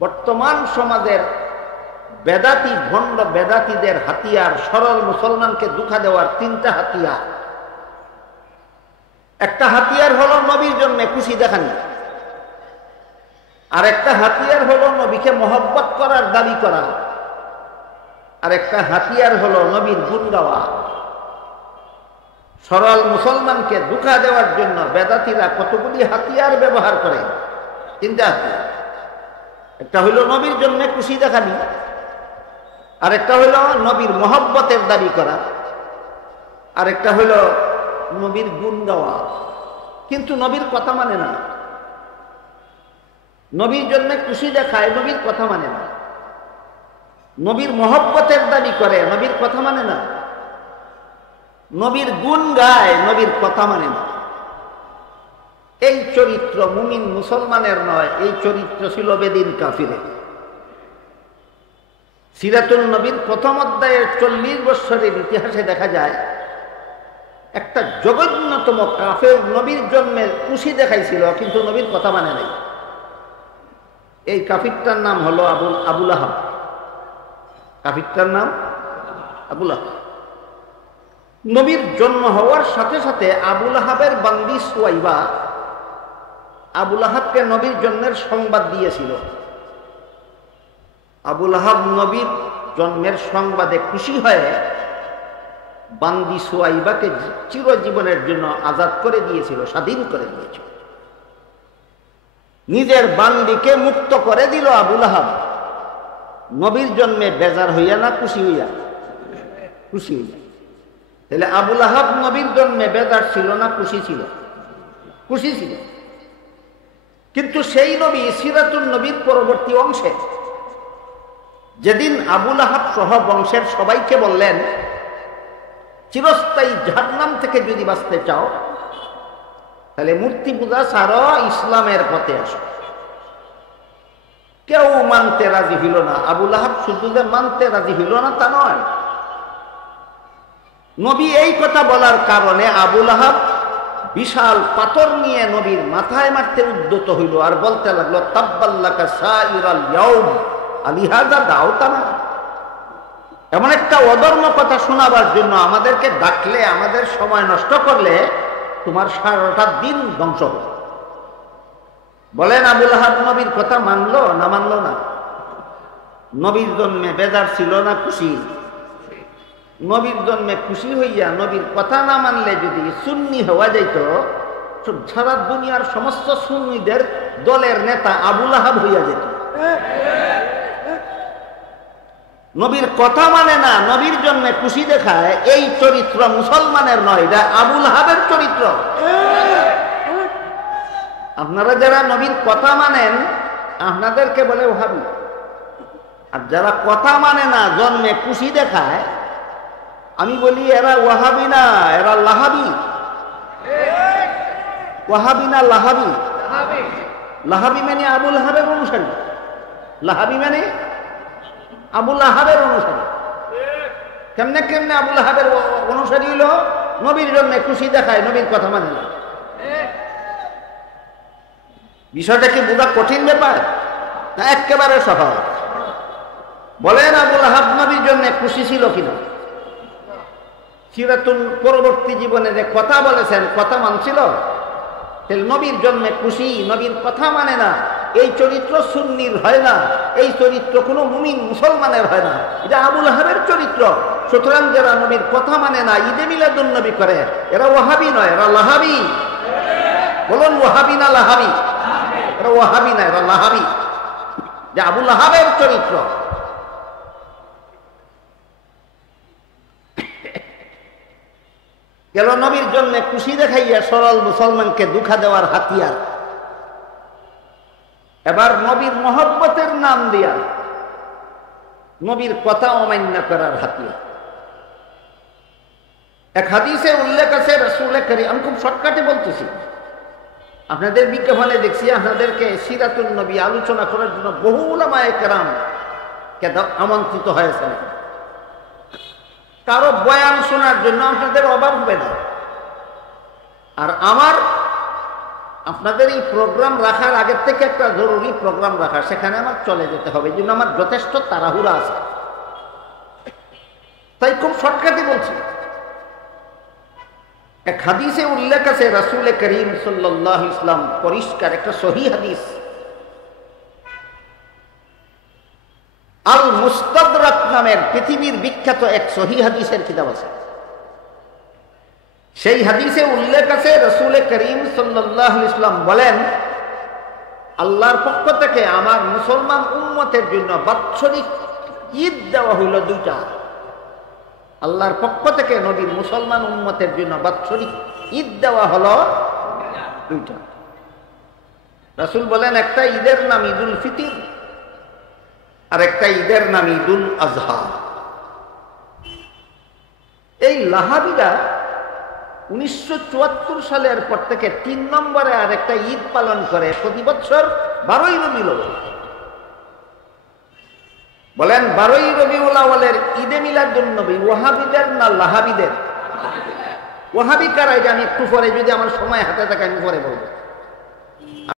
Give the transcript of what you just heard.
বর্তমান সমাজের বেদাতি ভণ্ড বেদাতিদের হাতিয়ার, সরল মুসলমানকে দুঃখা দেওয়ার তিনটা হাতিয়ার। একটা হাতিয়ার হলো নবীর জন্য খুশি দেখানি, আর একটা হাতিয়ার হলো নবীকে মহব্বত করার দাবি করা, আর একটা হাতিয়ার হলো নবীর গুণ গাওয়া। সরল মুসলমানকে দুঃখা দেওয়ার জন্য বেদাতিরা কতগুলি হাতিয়ার ব্যবহার করে, তিনটা হাতিয়ার। একটা হইল নবীর জন্য খুশি দেখানি, আর একটা হইল নবীর মহব্বতের দাবি করা, আর একটা হইল নবীর গুণ গাওয়া। কিন্তু নবীর কথা মানে না, নবীর জন্য খুশি দেখায়, নবীর কথা মানে না। নবীর মহব্বতের দাবি করে, নবীর কথা মানে না। নবীর গুণ গায়, নবীর কথা মানে না। এই চরিত্র মুমিন মুসলমানের নয়, এই চরিত্র ছিল বেদিন কাফিরের। সিরাতুল নবীর প্রথম অধ্যায়ের 40 বৎসরের ইতিহাসে দেখা যায় একটা জঘন্যতম কাফের নবীর জন্মে খুশি দেখাইছিল, কিন্তু নবীর কথা মানে নাই। এই কাফিরটার নাম হলো আবুল আহাব। কাফিরটার নাম আবুল আহাব। নবীর জন্ম হওয়ার সাথে সাথে আবুল আহাবের বান্দি সুয়াইবা আবুল আহাবকে নবীর জন্মের সংবাদ দিয়েছিল। আবুল আহাব নবীর জন্মের সংবাদে খুশি হয়ে বান্দি সুয়াইবাকে চিরজীবনের জন্য আজাদ করে দিয়েছিল, স্বাধীন করে দিয়েছিল। নিজের বান্দিকে মুক্ত করে দিল আবুল আহাব। নবীর জন্মে বেজার হইয়া না খুশি হইয়া? খুশি হইয়া। তাহলে আবুল আহাব নবীর জন্মে বেজার ছিল না খুশি ছিল? খুশি ছিল। কিন্তু সেই নবী সিরাতুল নবীর পরবর্তী অংশে যেদিন আবুল আহাব সহ বংশের সবাইকে বললেন, চিরস্থায়ী জাহান্নাম থেকে যদি বাঁচতে চাও তাহলে মূর্তি পূজা ছাড়ো, ইসলামের পথে আসো। কেউ মানতে রাজি হইল না। আবুল আহাব শুধু যে মানতে রাজি হইল না তা নয়, নবী এই কথা বলার কারণে আবুল আহাব বিশাল পাথর নিয়ে নবীর মাথায় মারতে উদ্যত হইল আর বলতে লাগলো, তাব্বাল্লাকা সাইরাল ইয়াউম আলিহাযা দাওতানা। এমন একটা অধর্ম কথা শোনাবার জন্য আমাদেরকে ডাকলে, আমাদের সময় নষ্ট করলে তোমার সারাটা দিন ধ্বংস হবে। বলেন আবুল আহাব নবীর কথা মানলো না মানলো না? নবীর জন্মে বেজার ছিল না খুশি? নবীর জন্মে খুশি হইয়া নবীর কথা না মানলে যদি সুন্নি হওয়া যাইত, সারা দুনিয়ার সমস্ত সুন্নিদের দলের নেতা আবুল আহাব হইয়া যেত। নবীর কথা মানে না, নবীর জন্মে খুশি দেখায়, এই চরিত্র মুসলমানের নয়, এটা আবুল আহাবের চরিত্র। আপনারা যারা নবীর কথা মানেন আপনাদেরকে বলে ওহাবি, আর যারা কথা মানে না জন্মে খুশি দেখায় আমি বলি এরা ওয়াহাবি না, এরা লাহাবি। ওয়াহাবি না লাহাবি? লাহাবি মানে আবুল আহাবের অনুসারী, লাহাবি মানে আবুল আহাবের অনুসারী। কেমনে কেমনে আবুল আহাবের অনুসারী হলো? নবীর জন্য খুশি দেখায়, নবীর কথা মানে না। বিষয়টা কি বোঝা কঠিন ব্যাপার না একেবারে সহজ? বলেন আবুল আহাব নবীর জন্য খুশি ছিল কিনা? সিরাতুল পরবর্তী জীবনে যে কথা বলেছেন, কথা মানছিল? তাহলে নবীর জন্মে খুশি, নবীর কথা মানে না, এই চরিত্র সুন্নির হয় না, এই চরিত্র কোনো মুমিন মুসলমানের হয় না, এটা আবুল আহাবের চরিত্র। সুতরাং যারা নবীর কথা মানে না, ঈদে মিলাদুন নবী করে, এরা ওয়াহাবি নয়, এরা লাহাবি। বলুন ওয়াহাবি না লাহাবি? এরা ওয়াহাবি না, এরা লাহাবি। যে আবুল আহাবের চরিত্র। গেল নবীর জন্য খুশি দেখাইয়া সরল মুসলমানকে দুঃখা দেওয়ার হাতিয়ার। এবার নবীর মহব্বতের নাম দিয়া নবীর কথা অমান্য করার হাতিয়ার। এক হাদিসে উল্লেখ আছে রাসূল কারীম, আমি খুব শর্টকাটে বলতেছি, আপনাদের বিজ্ঞাপনে দেখছি আপনাদেরকে সিরাতুল নবী আলোচনা করার জন্য বহু উলামায়ে কেরাম কে আমন্ত্রিত হয়েছেন। কারো বয়ান শোনার জন্য আপনাদের অভাব হবে না। আর আমার আপনাদের এই প্রোগ্রাম রাখার আগের থেকে একটা জরুরি প্রোগ্রাম রাখা, সেখানে আমার চলে যেতে হবে, এই জন্য আমার যথেষ্ট তাড়াহুড়া আছে, তাই খুব শর্টকাটে বলছি। এক হাদিসে উল্লেখ আছে, রাসূল করিম সাল্লাল্লাহু আলাইহি ওয়াসাল্লাম পরিষ্কার একটা সহিহ হাদিস, আল মুস্তাদরাক নামের পৃথিবীর বিখ্যাত এক সহিহ হাদিসের কিতাব আছে। সেই হাদিসে উল্লেখ আছে, রাসূল করিম সাল্লাল্লাহু আলাইহি ওয়াসাল্লাম বলেন, আল্লাহর পক্ষ থেকে আমার মুসলমান উম্মতের জন্য বাৎসরিক ঈদ দেওয়া হইল দুইটা। আল্লাহর পক্ষ থেকে নবীর মুসলমান উম্মতের জন্য বাৎসরিক ঈদ দেওয়া হলো দুইটা। রাসূল বলেন, একটা ঈদের নাম ঈদুল ফিতর, আর একটা ঈদের নাম ঈদুল আজহা। এই লাহাবিরা 1974 সালের পর থেকে 3 নম্বরে আর একটা ঈদ পালন করে প্রতি বছর 12ই রবিউল আউয়াল। বলেন 12ই রবিউল আউয়ালের ঈদে মিলাদুন নবী ওয়াহাবিদের না লাহাবিদের? ওয়াহাবি কারা, এটা আমি একটু পরে, যদি আমার সময় হাতে থাকে আমি পরে বলবো।